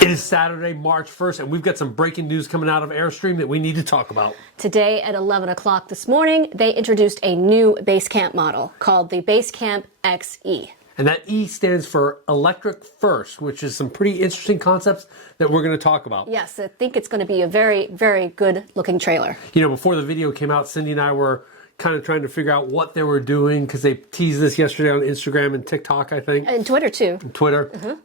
It is Saturday, March 1st, and we've got some breaking news coming out of Airstream that we need to talk about. Today at 11 o'clock this morning, they introduced a new Basecamp model called the Basecamp XE. And that E stands for electric first, which is some pretty interesting concepts that we're going to talk about. Yes, I think it's going to be a very, very good looking trailer. You know, before the video came out, Cindy and I were kind of trying to figure out what they were doing because they teased this yesterday on Instagram and TikTok, I think. And Twitter too. Twitter.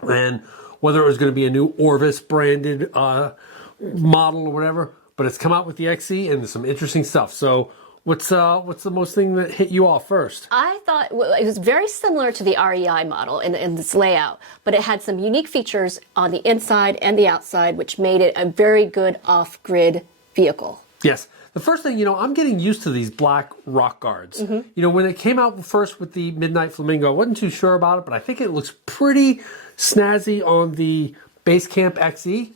And whether it was going to be a new Orvis branded model or whatever, but it's come out with the XE and there's some interesting stuff. So what's the most thing that hit you off first? I thought it was very similar to the REI model in its layout, but it had some unique features on the inside and the outside, which made it a very good off-grid vehicle. Yes. The first thing, I'm getting used to these black rock guards. When it came out first with the Midnight Flamingo, I wasn't too sure about it, but I think it looks pretty snazzy on the Basecamp XE.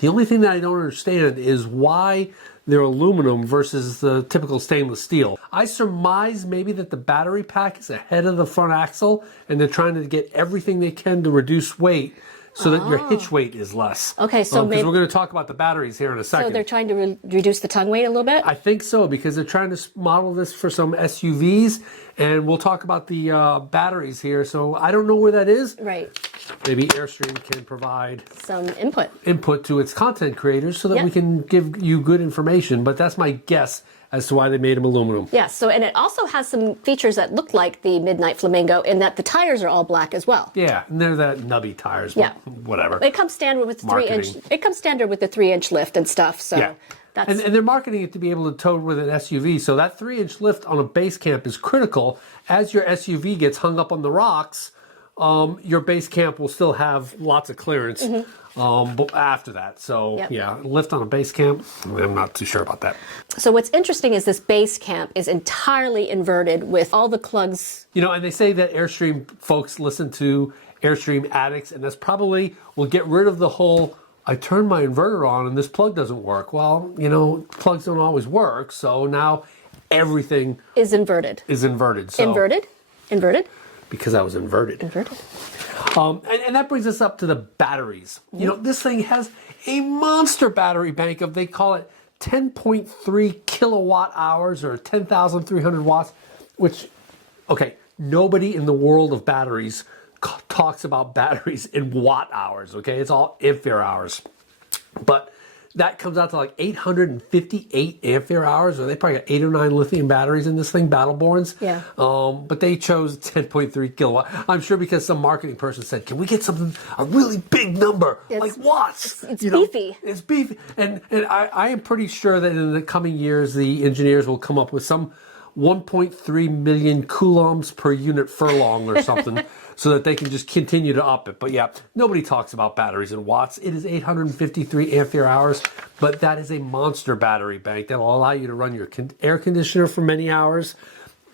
The only thing that I don't understand is why they're aluminum versus the typical stainless steel. I surmise maybe that the battery pack is ahead of the front axle and they're trying to get everything they can to reduce weight so that your hitch weight is less. Okay, so maybe we're going to talk about the batteries here in a second. So they're trying to reduce the tongue weight a little bit? I think so, because they're trying to model this for some SUVs, and we'll talk about the batteries here. So I don't know where that is. Right. Maybe Airstream can provide some input to its content creators so that we can give you good information, but that's my guess as to why they made them aluminum. Yes, so and it also has some features that look like the Midnight Flamingo in that the tires are all black as well. Yeah, and they're that nubby tires, whatever. It comes standard with the 3-inch. It comes standard with the 3-inch lift and stuff. So that's and they're marketing it to be able to tow with an SUV. So that 3-inch lift on a Basecamp is critical. As your SUV gets hung up on the rocks, your Basecamp will still have lots of clearance. But after that, so lift on a Basecamp, I'm not too sure about that. So what's interesting is this Basecamp is entirely inverted with all the clugs. And they say that Airstream folks listen to Airstream addicts, and that's probably will get rid of the whole, I turned my inverter on and this plug doesn't work. Well, plugs don't always work, so now everything is inverted. So, Inverted? Because I was inverted. And that brings us up to the batteries. This thing has a monster battery bank of, they call it 10.3 kilowatt hours or 10,300 watts, which, nobody in the world of batteries talks about batteries in watt hours, It's all ampere hours. But that comes out to like 858 ampere hours, or they probably got 8 or 9 lithium batteries in this thing, Battleborns. Yeah. But they chose 10.3 kilowatt. I'm sure because some marketing person said, can we get something, a really big number, like watts? It's beefy. It's beefy. And I am pretty sure that in the coming years, the engineers will come up with some 1.3 million coulombs per unit furlong or something so that they can just continue to up it. But nobody talks about batteries in watts. It is 853 ampere hours, but that is a monster battery bank that will allow you to run your air conditioner for many hours,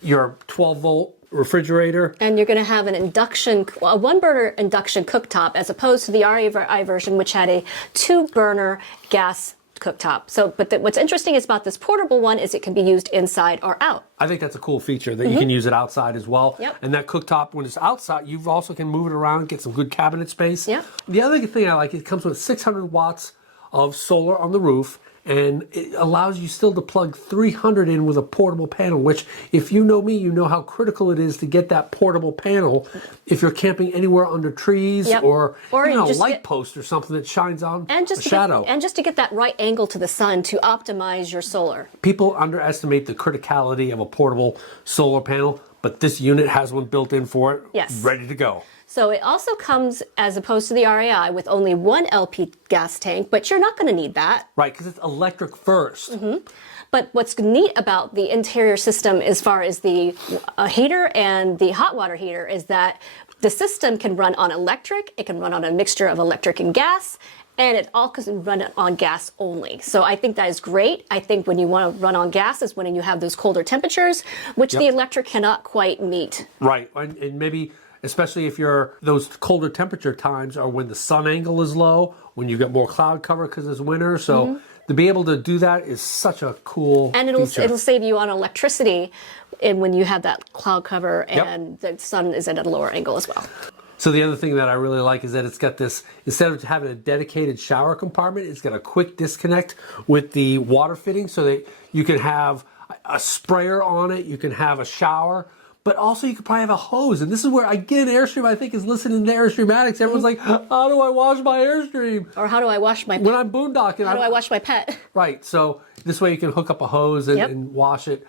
your 12-volt refrigerator. And you're going to have a one-burner induction cooktop as opposed to the REI version, which had a 2-burner gas cooktop. But what's interesting is about this portable one is it can be used inside or out. I think that's a cool feature that you can use it outside as well. Yep. And that cooktop, when it's outside, you also can move it around, get some good cabinet space. Yeah. The other thing I like, it comes with 600 watts of solar on the roof, and it allows you still to plug 300 in with a portable panel, which, if you know me, you know how critical it is to get that portable panel if you're camping anywhere under trees or light post or something that shines on a shadow. And just to get that right angle to the sun to optimize your solar. People underestimate the criticality of a portable solar panel, but this unit has one built in for it, ready to go. So it also comes, as opposed to the REI, with only 1 LP gas tank, but you're not going to need that. Right, because it's electric first. But what's neat about the interior system as far as the heater and the hot water heater is that the system can run on electric, it can run on a mixture of electric and gas, and it all can run on gas only. So I think that is great. I think when you want to run on gas is when you have those colder temperatures, which the electric cannot quite meet. Right, and maybe especially if those colder temperature times are when the sun angle is low, when you get more cloud cover because it's winter. So to be able to do that is such a cool And feature. it'll save you on electricity when you have that cloud cover and the sun is at a lower angle as well. So the other thing that I really like is that it's got this, instead of having a dedicated shower compartment, it's got a quick disconnect with the water fitting so that you can have a sprayer on it, you can have a shower, but also you could probably have a hose. And this is where, again, Airstream, I think, is listening to Airstream addicts. Everyone's like, how do I wash my Airstream? Or how do I wash my pet? When I'm boondocking. How do I wash my pet? Right. So this way you can hook up a hose and wash it.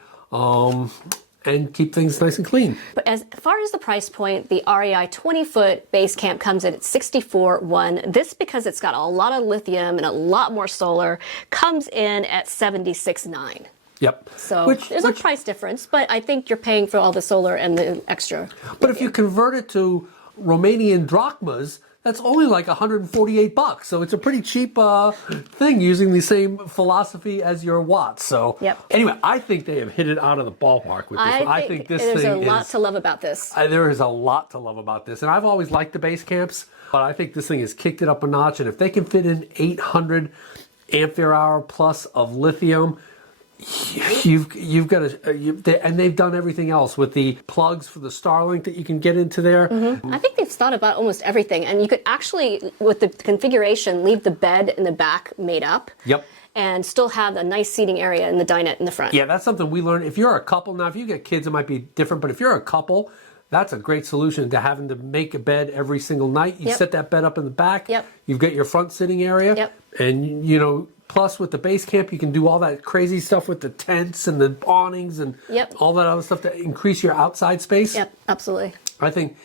And keep things nice and clean. But as far as the price point, the REI 20-foot Basecamp comes in at $64,100. This, because it's got a lot of lithium and a lot more solar, comes in at $76,900. Yep. So there's a price difference, but I think you're paying for all the solar and the extra. But if you convert it to Romanian drachmas, that's only like $148. So it's a pretty cheap thing using the same philosophy as your watts. So anyway, I think they have hit it out of the ballpark with this one. I think this there's thing a lot to love about this. There is a lot to love about this. And I've always liked the Basecamps, but I think this thing has kicked it up a notch. And if they can fit in 800 ampere hour plus of lithium, you've got to, and they've done everything else with the plugs for the Starlink that you can get into there. I think they've thought about almost everything, and you could actually, with the configuration, leave the bed in the back made up. And still have a nice seating area in the dinette in the front. Yeah, that's something we learned. If you're a couple, now if you get kids, it might be different, but if you're a couple, that's a great solution to having to make a bed every single night. You set that bed up in the back. You've got your front sitting area. And, you know, plus with the Basecamp, you can do all that crazy stuff with the tents and the awnings and all that other stuff to increase your outside space. Absolutely. I think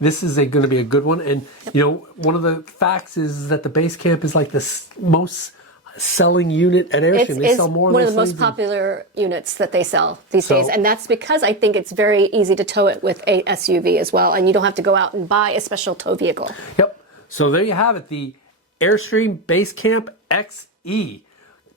this is going to be a good one. And, you know, one of the facts is that the Basecamp is like the most selling unit at Airstream. They sell more one of the most popular units that they sell these days, and that's because I think it's very easy to tow it with a SUV as well, and you don't have to go out and buy a special tow vehicle. So there you have it, the Airstream Basecamp XE,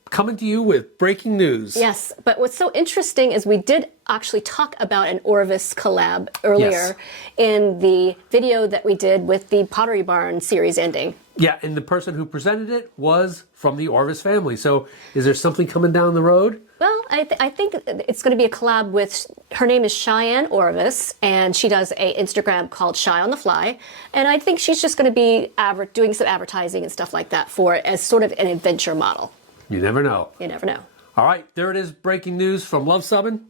coming to you with breaking news. Yes, but what's so interesting is we did actually talk about an Orvis collab earlier in the video that we did with the Pottery Barn series ending. Yeah, and the person who presented it was from the Orvis family. So is there something coming down the road? Well, I think it's going to be a collab with, her name is Cheyenne Orvis, and she does an Instagram called Shy on the Fly. And I think she's just going to be doing some advertising and stuff like that for it as sort of an adventure model. You never know. You never know. All right, there it is, breaking news from Luv Subbin.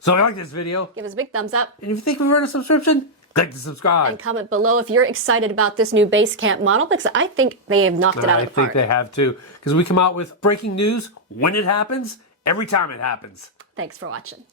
So if you like this video, give us a big thumbs up. And if you think we've earned a subscription, click to subscribe. And comment below if you're excited about this new Basecamp model, because I think they have knocked it out of the park. I think they have too, because we come out with breaking news when it happens, every time it happens. Thanks for watching.